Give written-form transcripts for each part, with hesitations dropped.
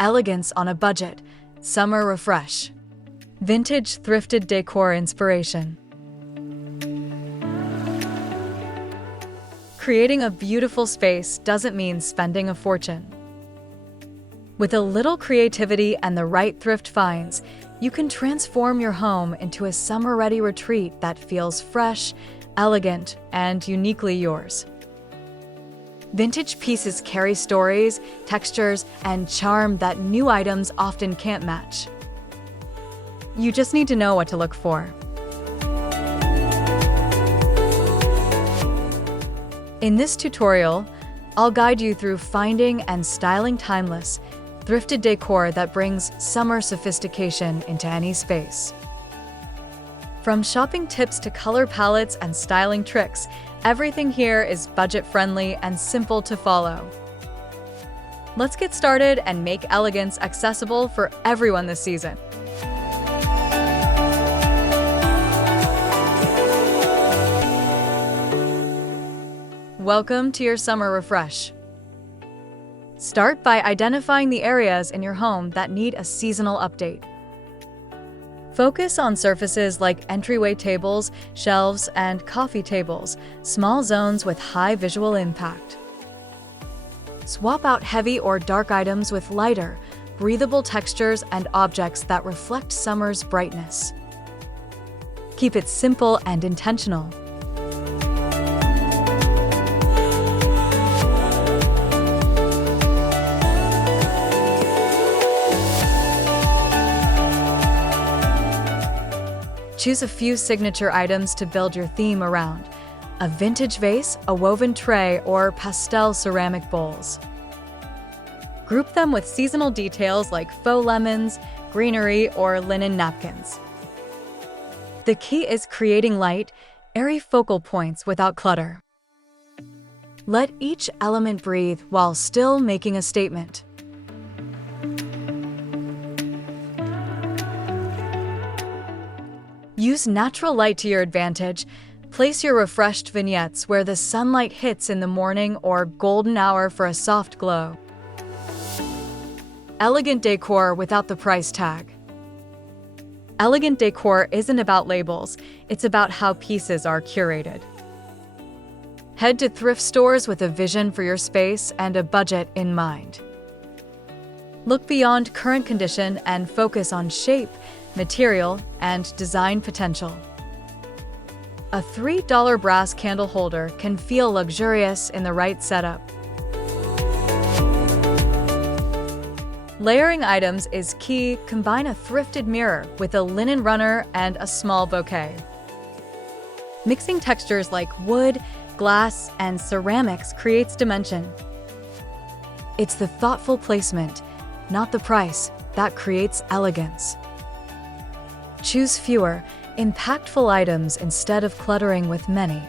Elegance on a budget. Summer refresh. Vintage Thrifted Decor Inspiration. Creating a beautiful space doesn't mean spending a fortune. With a little creativity and the right thrift finds, you can transform your home into a summer-ready retreat that feels fresh, elegant, and uniquely yours. Vintage pieces carry stories, textures, and charm that new items often can't match. You just need to know what to look for. In this tutorial, I'll guide you through finding and styling timeless, thrifted decor that brings summer sophistication into any space. From shopping tips to color palettes and styling tricks, everything here is budget-friendly and simple to follow. Let's get started and make elegance accessible for everyone this season. Welcome to your summer refresh. Start by identifying the areas in your home that need a seasonal update. Focus on surfaces like entryway tables, shelves, and coffee tables, small zones with high visual impact. Swap out heavy or dark items with lighter, breathable textures and objects that reflect summer's brightness. Keep it simple and intentional. Choose a few signature items to build your theme around: a vintage vase, a woven tray, or pastel ceramic bowls. Group them with seasonal details like faux lemons, greenery, or linen napkins. The key is creating light, airy focal points without clutter. Let each element breathe while still making a statement. Use natural light to your advantage. Place your refreshed vignettes where the sunlight hits in the morning or golden hour for a soft glow. Elegant decor without the price tag. Elegant decor isn't about labels, it's about how pieces are curated. Head to thrift stores with a vision for your space and a budget in mind. Look beyond current condition and focus on shape, material, and design potential. A $3 brass candle holder can feel luxurious in the right setup. Layering items is key. Combine a thrifted mirror with a linen runner and a small bouquet. Mixing textures like wood, glass, and ceramics creates dimension. It's the thoughtful placement, not the price, that creates elegance. Choose fewer, impactful items instead of cluttering with many.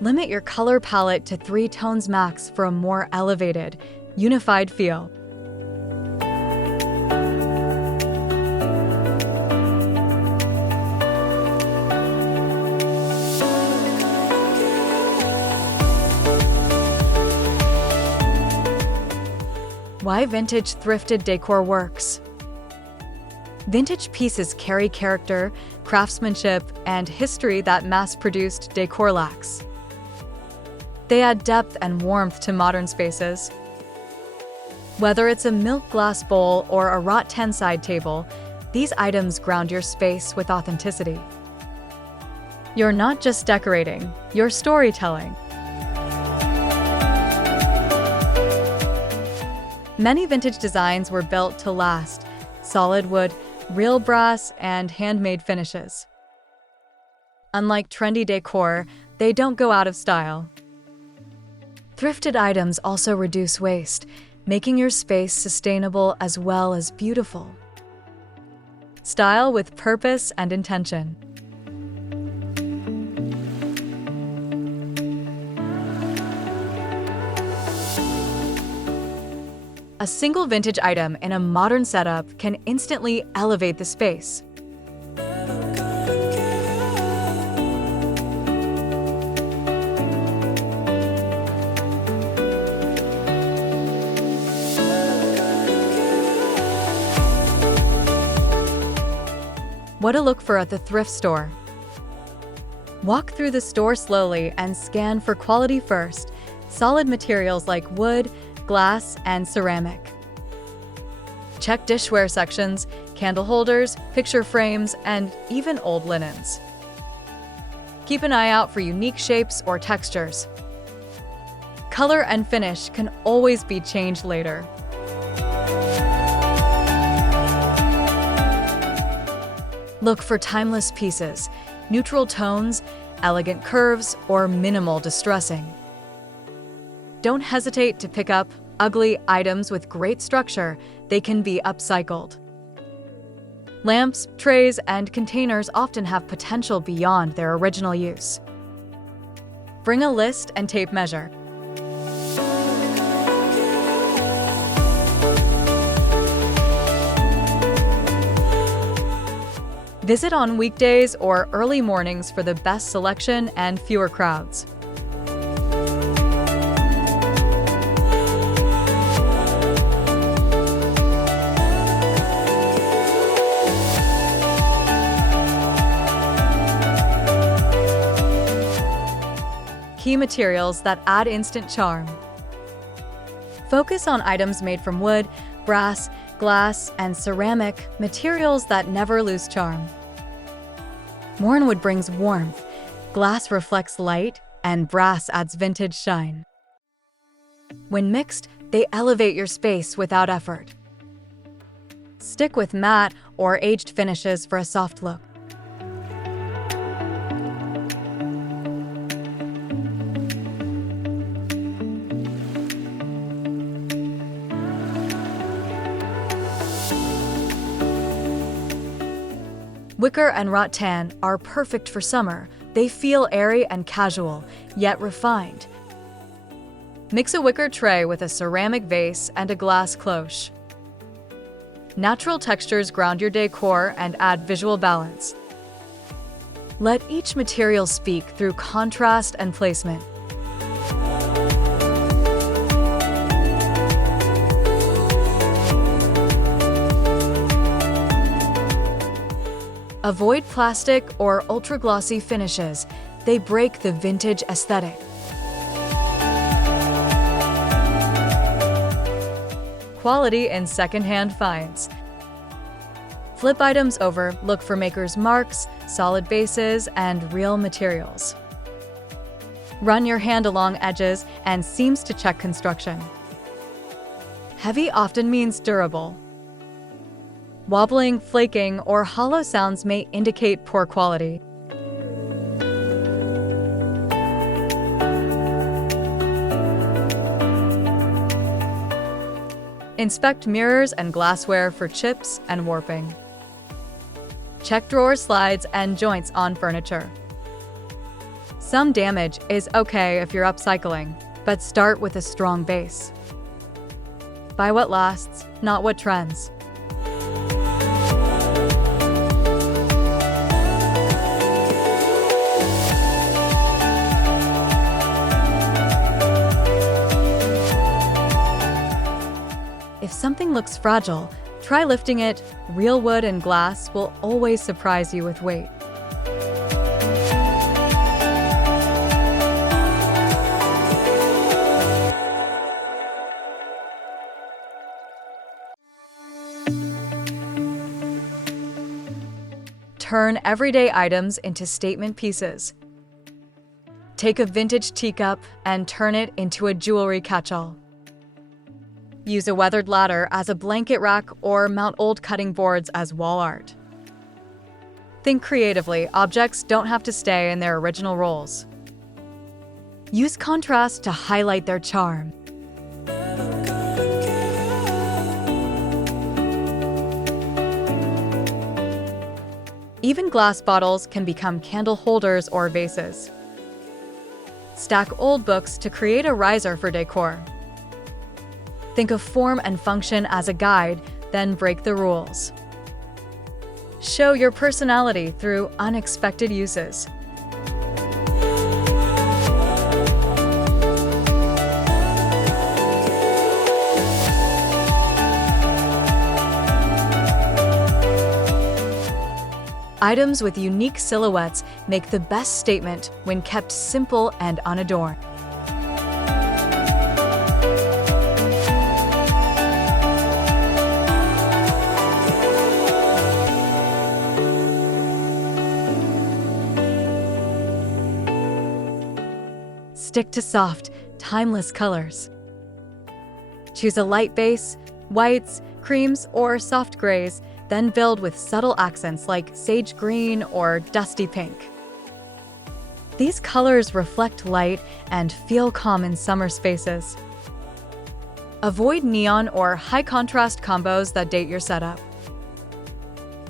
Limit your color palette to 3 tones max for a more elevated, unified feel. Why vintage thrifted decor works. Vintage pieces carry character, craftsmanship, and history that mass-produced decor lacks. They add depth and warmth to modern spaces. Whether it's a milk glass bowl or a wrought tenside table, these items ground your space with authenticity. You're not just decorating, you're storytelling. Many vintage designs were built to last: solid wood, real brass, and handmade finishes. Unlike trendy decor, they don't go out of style. Thrifted items also reduce waste, making your space sustainable as well as beautiful. Style with purpose and intention. A single vintage item in a modern setup can instantly elevate the space. What to look for at the thrift store. Walk through the store slowly and scan for quality first, solid materials like wood, glass, and ceramic. Check dishware sections, candle holders, picture frames, and even old linens. Keep an eye out for unique shapes or textures. Color and finish can always be changed later. Look for timeless pieces, neutral tones, elegant curves, or minimal distressing. Don't hesitate to pick up ugly items with great structure. They can be upcycled. Lamps, trays, and containers often have potential beyond their original use. Bring a list and tape measure. Visit on weekdays or early mornings for the best selection and fewer crowds. Key materials that add instant charm. Focus on items made from wood, brass, glass, and ceramic, materials that never lose charm. Mournwood brings warmth, glass reflects light, and brass adds vintage shine. When mixed, they elevate your space without effort. Stick with matte or aged finishes for a soft look. Wicker and rattan are perfect for summer. They feel airy and casual, yet refined. Mix a wicker tray with a ceramic vase and a glass cloche. Natural textures ground your decor and add visual balance. Let each material speak through contrast and placement. Avoid plastic or ultra-glossy finishes. They break the vintage aesthetic. Quality in secondhand finds. Flip items over, look for maker's marks, solid bases, and real materials. Run your hand along edges and seams to check construction. Heavy often means durable. Wobbling, flaking, or hollow sounds may indicate poor quality. Inspect mirrors and glassware for chips and warping. Check drawer slides and joints on furniture. Some damage is okay if you're upcycling, but start with a strong base. Buy what lasts, not what trends. If something looks fragile, try lifting it. Real wood and glass will always surprise you with weight. Turn everyday items into statement pieces. Take a vintage teacup and turn it into a jewelry catch-all. Use a weathered ladder as a blanket rack or mount old cutting boards as wall art. Think creatively. Objects don't have to stay in their original roles. Use contrast to highlight their charm. Even glass bottles can become candle holders or vases. Stack old books to create a riser for decor. Think of form and function as a guide, then break the rules. Show your personality through unexpected uses. Items with unique silhouettes make the best statement when kept simple and unadorned. Stick to soft, timeless colors. Choose a light base, whites, creams, or soft grays, then build with subtle accents like sage green or dusty pink. These colors reflect light and feel calm in summer spaces. Avoid neon or high-contrast combos that date your setup.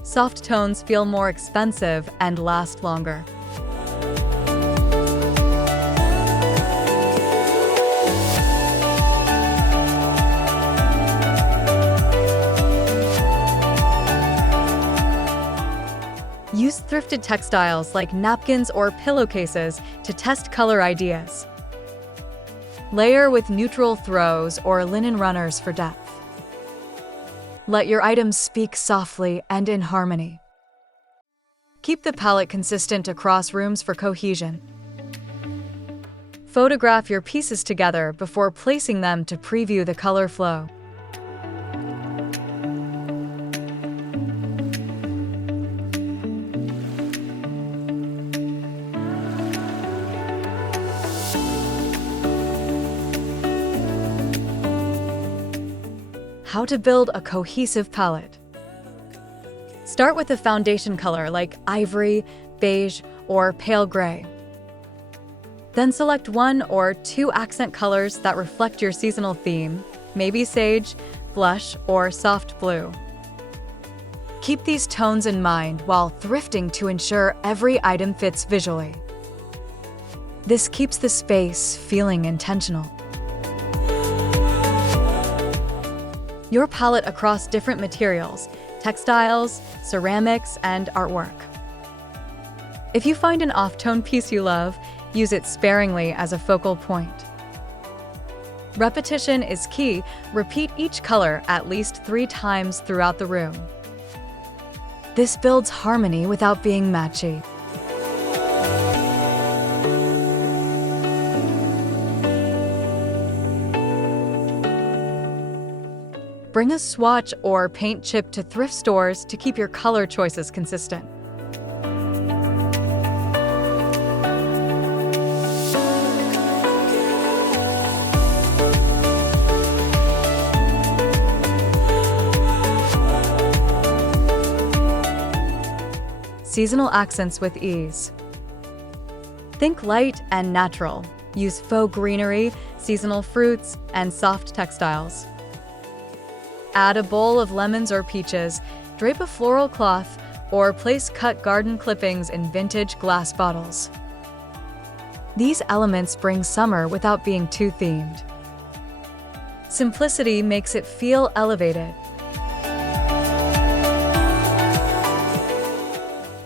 Soft tones feel more expensive and last longer. Use thrifted textiles like napkins or pillowcases to test color ideas. Layer with neutral throws or linen runners for depth. Let your items speak softly and in harmony. Keep the palette consistent across rooms for cohesion. Photograph your pieces together before placing them to preview the color flow. How to build a cohesive palette. Start with a foundation color like ivory, beige, or pale gray. Then select 1 or 2 accent colors that reflect your seasonal theme, maybe sage, blush, or soft blue. Keep these tones in mind while thrifting to ensure every item fits visually. This keeps the space feeling intentional. Your palette across different materials, textiles, ceramics, and artwork. If you find an off-tone piece you love, use it sparingly as a focal point. Repetition is key. Repeat each color at least 3 times throughout the room. This builds harmony without being matchy. Bring a swatch or paint chip to thrift stores to keep your color choices consistent. Seasonal accents with ease. Think light and natural. Use faux greenery, seasonal fruits, and soft textiles. Add a bowl of lemons or peaches, drape a floral cloth, or place cut garden clippings in vintage glass bottles. These elements bring summer without being too themed. Simplicity makes it feel elevated.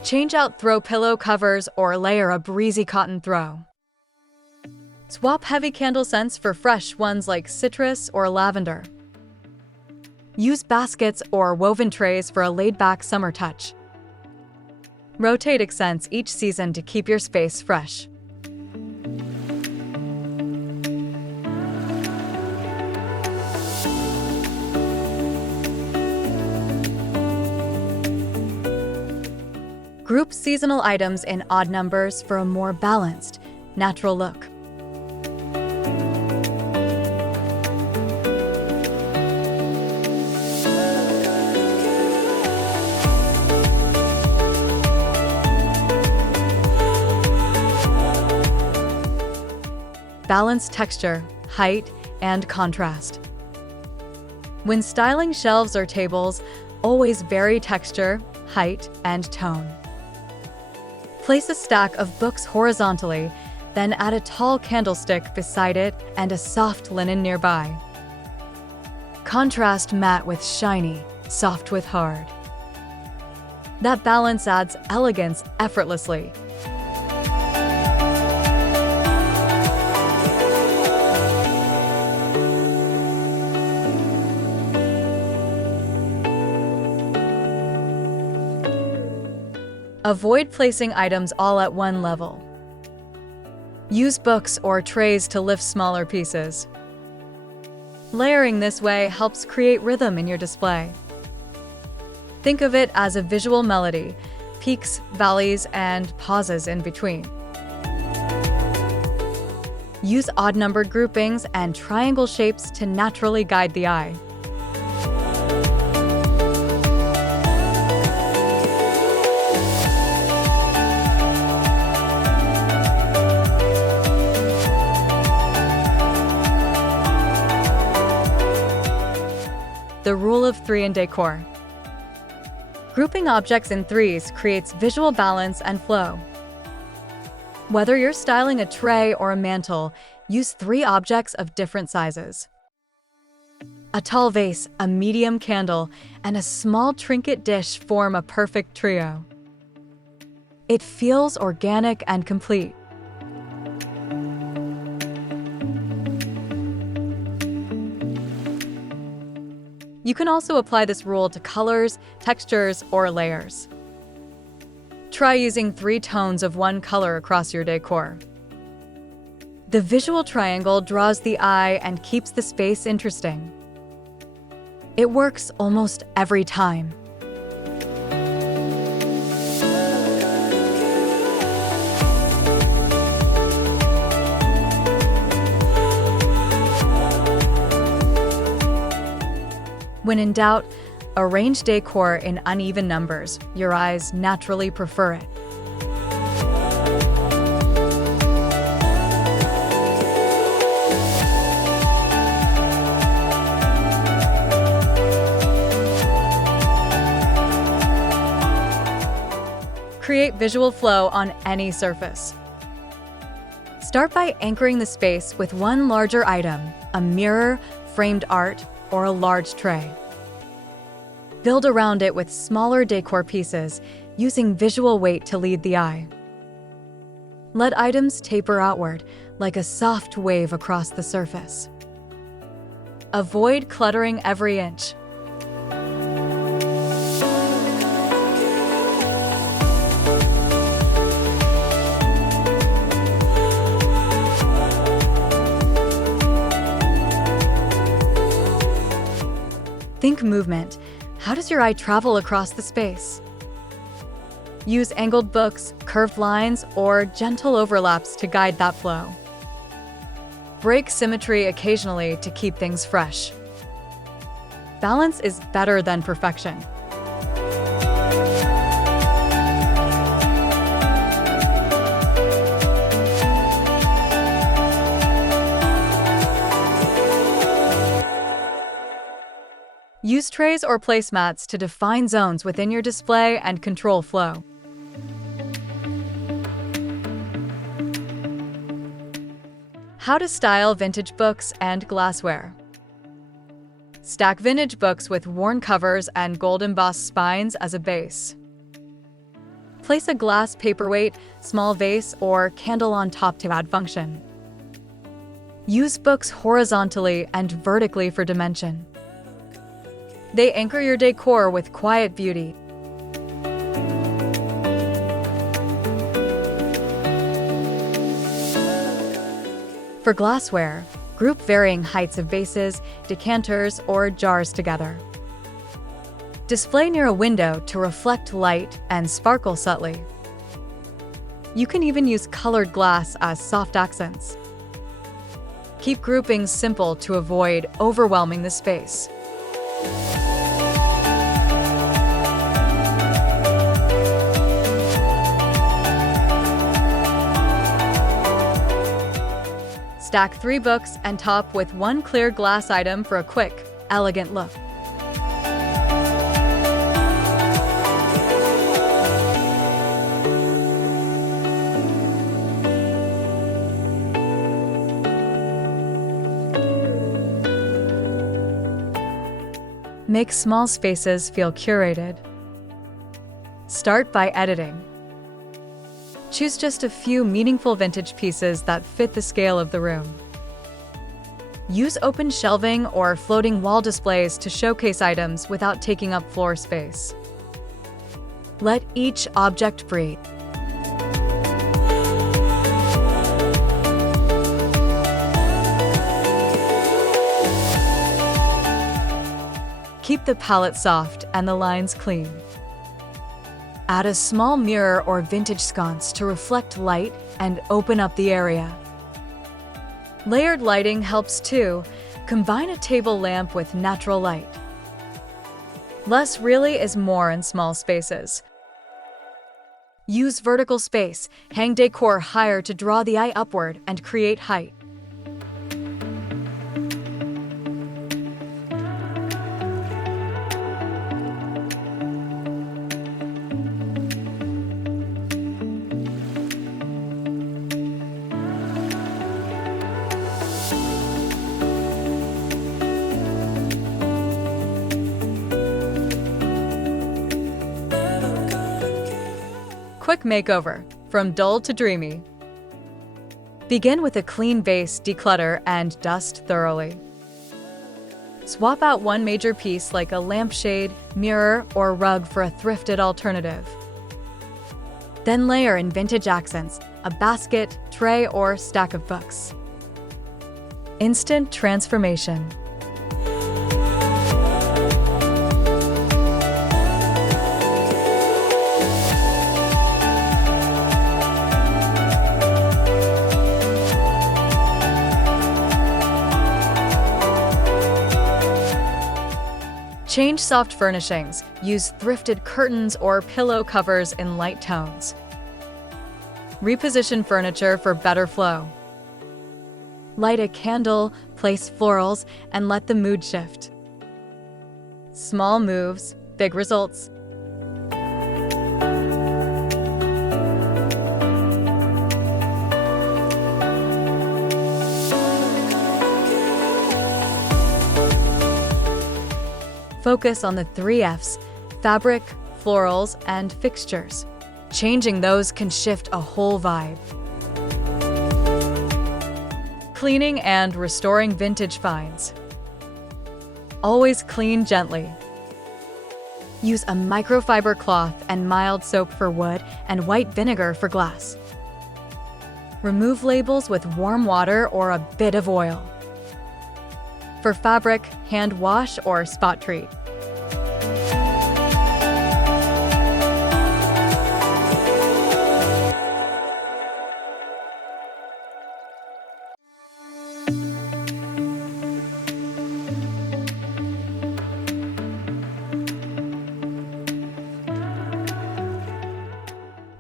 Change out throw pillow covers or layer a breezy cotton throw. Swap heavy candle scents for fresh ones like citrus or lavender. Use baskets or woven trays for a laid-back summer touch. Rotate accents each season to keep your space fresh. Group seasonal items in odd numbers for a more balanced, natural look. Balance texture, height, and contrast. When styling shelves or tables, always vary texture, height, and tone. Place a stack of books horizontally, then add a tall candlestick beside it and a soft linen nearby. Contrast matte with shiny, soft with hard. That balance adds elegance effortlessly. Avoid placing items all at one level. Use books or trays to lift smaller pieces. Layering this way helps create rhythm in your display. Think of it as a visual melody, peaks, valleys, and pauses in between. Use odd-numbered groupings and triangle shapes to naturally guide the eye. The rule of three in decor. Grouping objects in threes creates visual balance and flow. Whether you're styling a tray or a mantle, use 3 objects of different sizes. A tall vase, a medium candle, and a small trinket dish form a perfect trio. It feels organic and complete. You can also apply this rule to colors, textures, or layers. Try using 3 tones of one color across your decor. The visual triangle draws the eye and keeps the space interesting. It works almost every time. When in doubt, arrange decor in uneven numbers. Your eyes naturally prefer it. Create visual flow on any surface. Start by anchoring the space with one larger item, a mirror, framed art, or a large tray. Build around it with smaller decor pieces, using visual weight to lead the eye. Let items taper outward, like a soft wave across the surface. Avoid cluttering every inch. Think movement. How does your eye travel across the space? Use angled books, curved lines, or gentle overlaps to guide that flow. Break symmetry occasionally to keep things fresh. Balance is better than perfection. Use trays or placemats to define zones within your display and control flow. How to style vintage books and glassware. Stack vintage books with worn covers and gold embossed spines as a base. Place a glass paperweight, small vase, or candle on top to add function. Use books horizontally and vertically for dimension. They anchor your decor with quiet beauty. For glassware, group varying heights of vases, decanters, or jars together. Display near a window to reflect light and sparkle subtly. You can even use colored glass as soft accents. Keep groupings simple to avoid overwhelming the space. Stack 3 books and top with one clear glass item for a quick, elegant look. Make small spaces feel curated. Start by editing. Choose just a few meaningful vintage pieces that fit the scale of the room. Use open shelving or floating wall displays to showcase items without taking up floor space. Let each object breathe. Keep the palette soft and the lines clean. Add a small mirror or vintage sconce to reflect light and open up the area. Layered lighting helps too. Combine a table lamp with natural light. Less really is more in small spaces. Use vertical space. Hang decor higher to draw the eye upward and create height. Quick makeover, from dull to dreamy. Begin with a clean base, declutter, and dust thoroughly. Swap out one major piece like a lampshade, mirror, or rug for a thrifted alternative. Then layer in vintage accents, a basket, tray, or stack of books. Instant transformation. Change soft furnishings. Use thrifted curtains or pillow covers in light tones. Reposition furniture for better flow. Light a candle, place florals, and let the mood shift. Small moves, big results. Focus on the 3 F's: fabric, florals, and fixtures. Changing those can shift a whole vibe. Cleaning and restoring vintage finds. Always clean gently. Use a microfiber cloth and mild soap for wood and white vinegar for glass. Remove labels with warm water or a bit of oil. For fabric, hand wash or spot treat.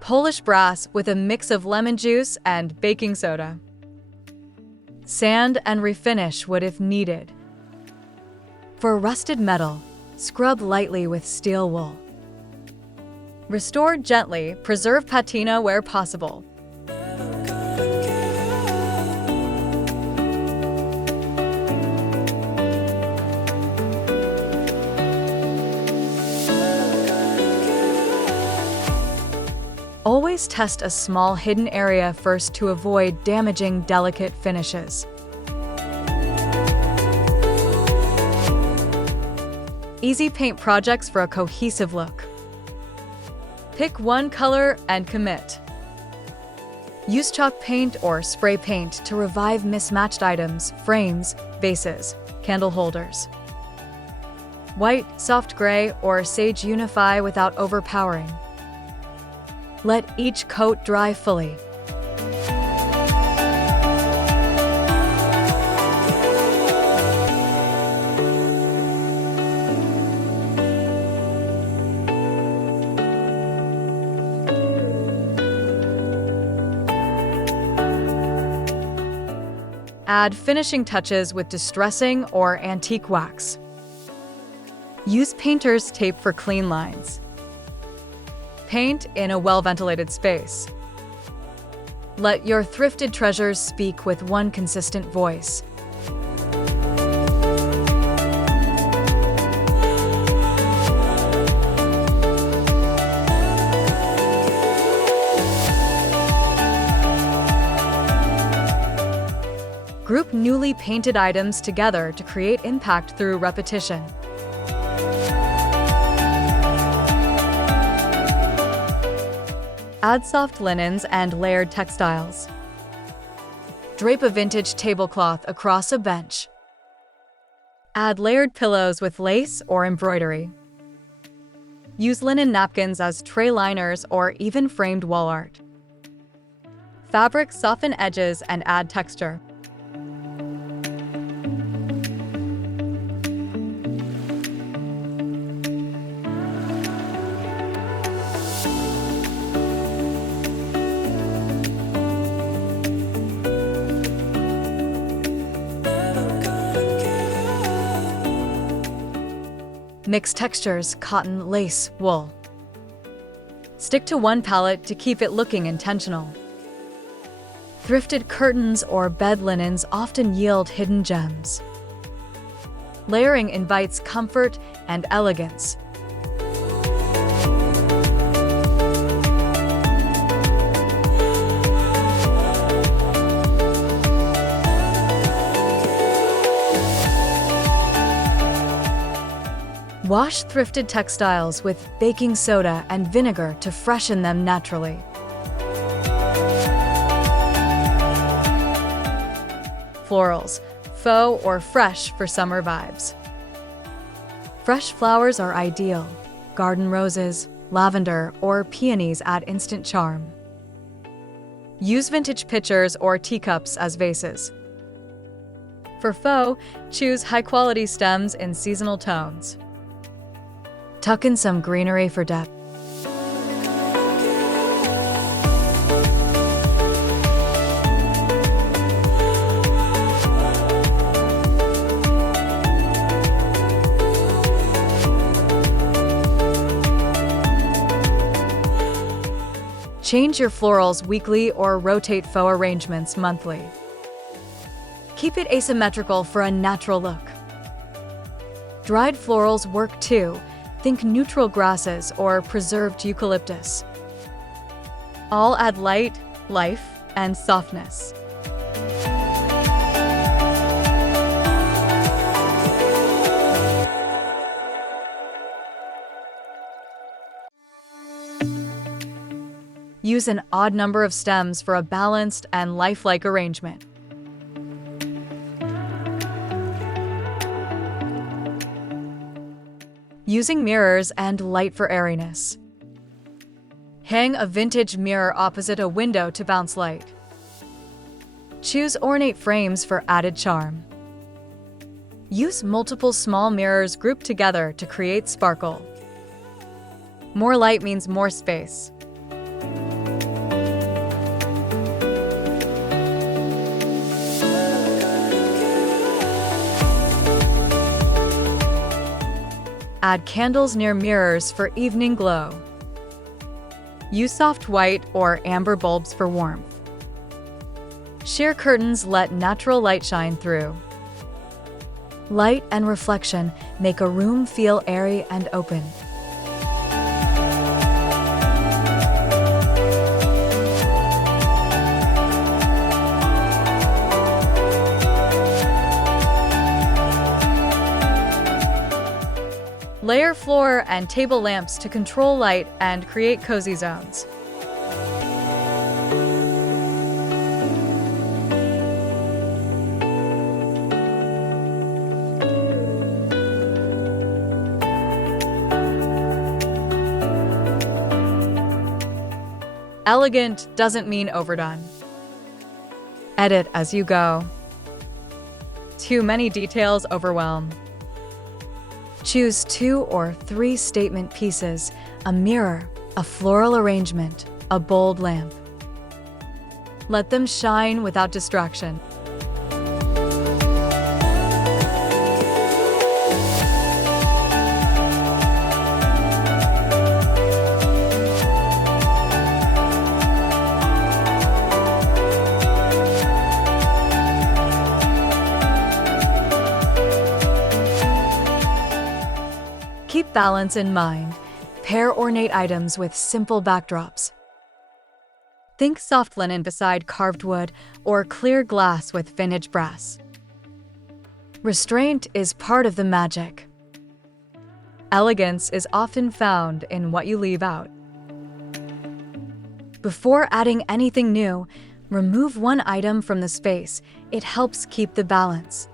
Polish brass with a mix of lemon juice and baking soda. Sand and refinish wood if needed. For rusted metal, scrub lightly with steel wool. Restore gently, preserve patina where possible. Always test a small hidden area first to avoid damaging delicate finishes. Easy paint projects for a cohesive look. Pick one color and commit. Use chalk paint or spray paint to revive mismatched items, frames, vases, candle holders. White, soft gray, or sage unify without overpowering. Let each coat dry fully. Add finishing touches with distressing or antique wax. Use painter's tape for clean lines. Paint in a well-ventilated space. Let your thrifted treasures speak with one consistent voice. newly painted items together to create impact through repetition. Add soft linens and layered textiles. Drape a vintage tablecloth across a bench. Add layered pillows with lace or embroidery. Use linen napkins as tray liners or even framed wall art. Fabrics soften edges and add texture. Mix textures: cotton, lace, wool. Stick to one palette to keep it looking intentional. Thrifted curtains or bed linens often yield hidden gems. Layering invites comfort and elegance. Wash thrifted textiles with baking soda and vinegar to freshen them naturally. Florals, faux or fresh for summer vibes. Fresh flowers are ideal. Garden roses, lavender, or peonies add instant charm. Use vintage pitchers or teacups as vases. For faux, choose high-quality stems in seasonal tones. Tuck in some greenery for depth. Change your florals weekly or rotate faux arrangements monthly. Keep it asymmetrical for a natural look. Dried florals work too. Think neutral grasses or preserved eucalyptus. All add light, life, and softness. Use an odd number of stems for a balanced and lifelike arrangement. Using mirrors and light for airiness. Hang a vintage mirror opposite a window to bounce light. Choose ornate frames for added charm. Use multiple small mirrors grouped together to create sparkle. More light means more space. Add candles near mirrors for evening glow. Use soft white or amber bulbs for warmth. Sheer curtains let natural light shine through. Light and reflection make a room feel airy and open. Layer floor and table lamps to control light and create cozy zones. Elegant doesn't mean overdone. Edit as you go. Too many details overwhelm. Choose 2 or 3 statement pieces: a mirror, a floral arrangement, a bold lamp. Let them shine without distraction. Keep balance in mind. Pair ornate items with simple backdrops. Think soft linen beside carved wood or clear glass with vintage brass. Restraint is part of the magic. Elegance is often found in what you leave out. Before adding anything new, remove one item from the space. It helps keep the balance.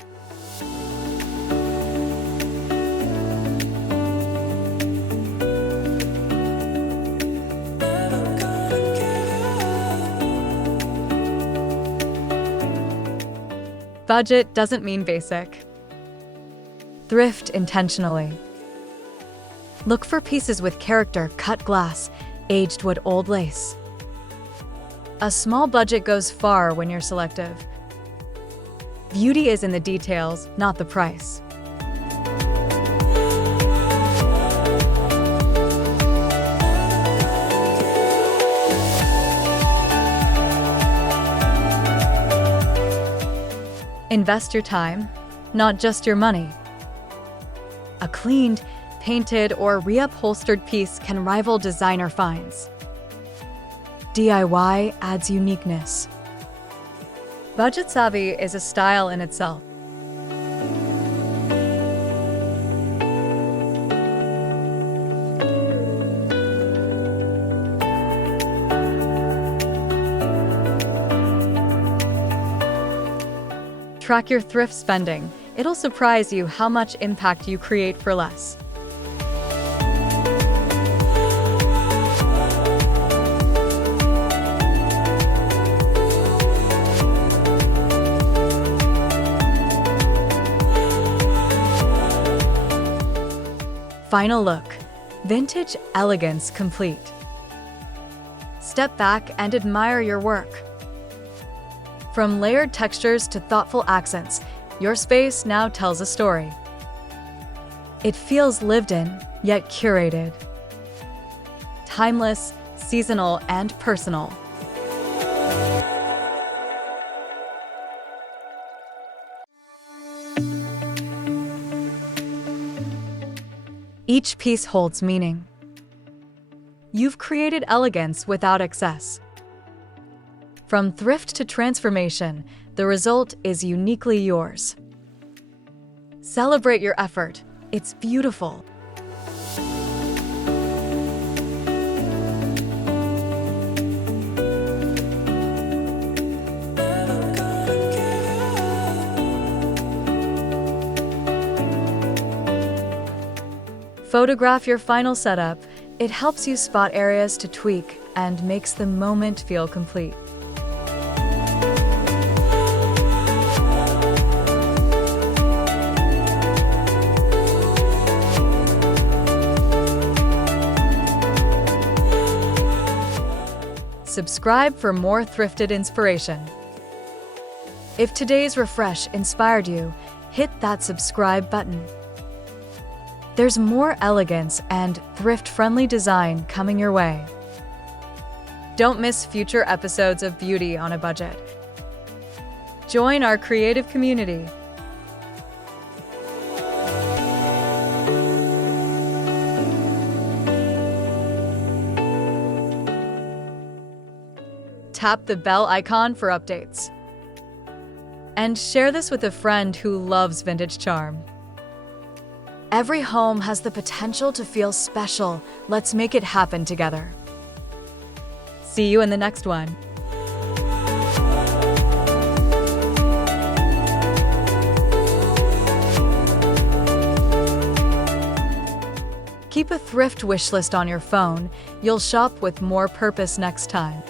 Budget doesn't mean basic. Thrift intentionally. Look for pieces with character: cut glass, aged wood, old lace. A small budget goes far when you're selective. Beauty is in the details, not the price. Invest your time, not just your money. A cleaned, painted, or reupholstered piece can rival designer finds. DIY adds uniqueness. Budget savvy is a style in itself. Track your thrift spending. It'll surprise you how much impact you create for less. Final look. Vintage elegance complete. Step back and admire your work. From layered textures to thoughtful accents, your space now tells a story. It feels lived in, yet curated. Timeless, seasonal, and personal. Each piece holds meaning. You've created elegance without excess. From thrift to transformation, the result is uniquely yours. Celebrate your effort. It's beautiful. Photograph your final setup. It helps you spot areas to tweak and makes the moment feel complete. Subscribe for more thrifted inspiration. If today's refresh inspired you, hit that subscribe button. There's more elegance and thrift-friendly design coming your way. Don't miss future episodes of Beauty on a Budget. Join our creative community. Tap the bell icon for updates. And share this with a friend who loves vintage charm. Every home has the potential to feel special. Let's make it happen together. See you in the next one. Keep a thrift wish list on your phone. You'll shop with more purpose next time.